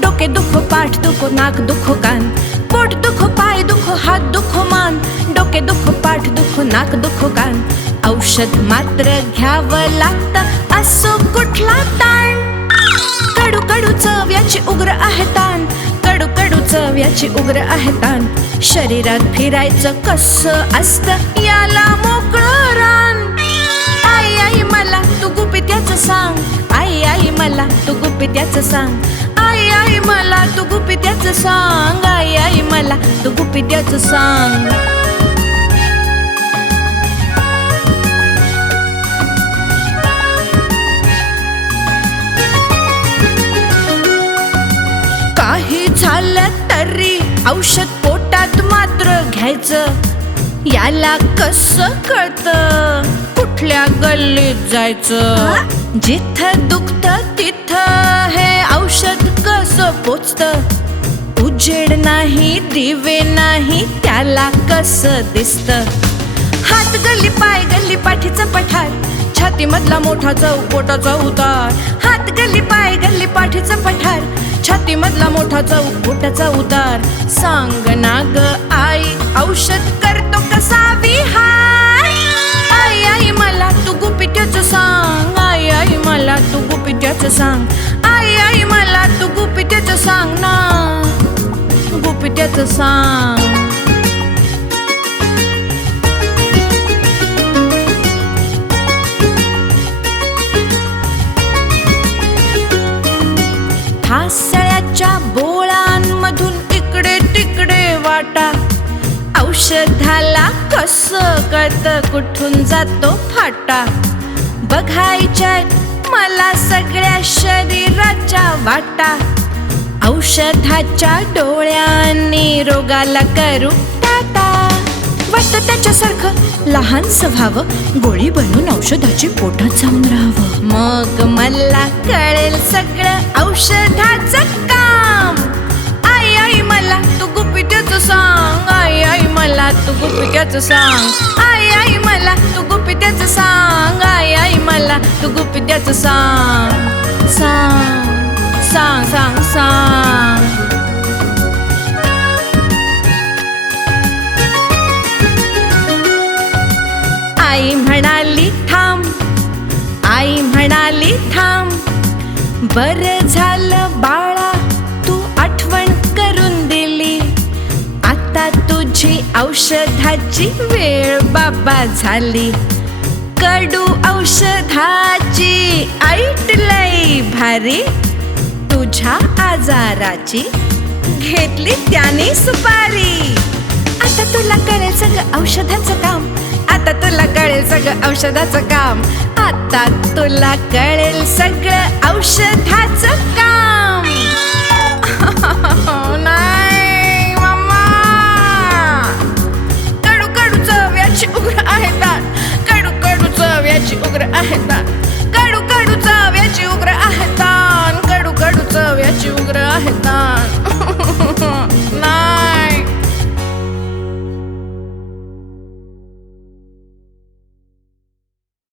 डोके दुखो नाक दुखो कान। पोट दुखो पाय दुखो हात दुखो मान। डोके दुखो पाठ दुखो नाक दुखो कान। औषध मात्र घ्यावं लागतं असो कुठला ताण? कडू कडू चव याची उग्र आहे ताण. कडू कडू चव याची उग्र आहे ताण. शरीरात फिरायचं कसं असतं याला मोकळं रान. आई आई मला तू गुपित्याचं सांग. आई आई मला तू गुपित्याचं सांग. आई आई मला तू गुपित्याचं सांग. आई आई मला तू गुपित्याचं सांग. काही झालं तरी औषध पोटात मात्र घ्यायचं. याला कसं कळतं? कुठल्या गल्लीत जायचं? जिथं दुखत तिथं हे औषध कसं पोचत? उजेड नाही दिवे नाही त्याला कसं दिसतं? हात गल्ली पाय गल्ली पाठीचं पठार छाती मधला मोठा चौ पोटाचा उतार. हात गल्ली पाय गल्ली पाठीचं पठार छाती मधला मोठा चौ पोटाचा उतार. सांग ना ग आई औषध करतो गुपित्याचं सांग. आई आई मला तू गुपित्याचं सांग ना. गुपित्याचं सांग. ठासळ्याच्या बोळांमधून इकडे तिकडे वाटा. औषधाला कसं कळतं? कुठून जातो फाटा? बघायच्या मला सगळ्या शरीराच्या वाटा. औषधाच्या डोळ्यांनी रोगाला करू टाटा वाटतं त्याच्यासारखं लहानसं व्हावं गोळी बनून औषधाची पोटात जाऊन राहावं. मग मला कळेल सगळं औषधाचं काम. आई आई मला तू गुपित्याचं सांग. आई आई मला तू गुपित्याचं सांग. आई मला तू गुपित्याचं सांग. आई आई मला तू गुपित्याचं सांग. सांग सांग सांग सांग. आई म्हणाली थांब. आई म्हणाली थांब. बर झालं बा औषधाची वेळ बाबा झाली. कडू औषधाची ऐटलय भारी. तुझ्या आजाराची घेतली त्याने सुपारी. आता तुला कळेल सगळं औषधाचं काम. आता तुला कळेल सगळं औषधाचं काम. आता तुला कळेल सगळं औषधाचं काम. आहेत. कडू कडू चव्याची उग्र आहेत. कडू कडू चव्याची उग्र आहेत.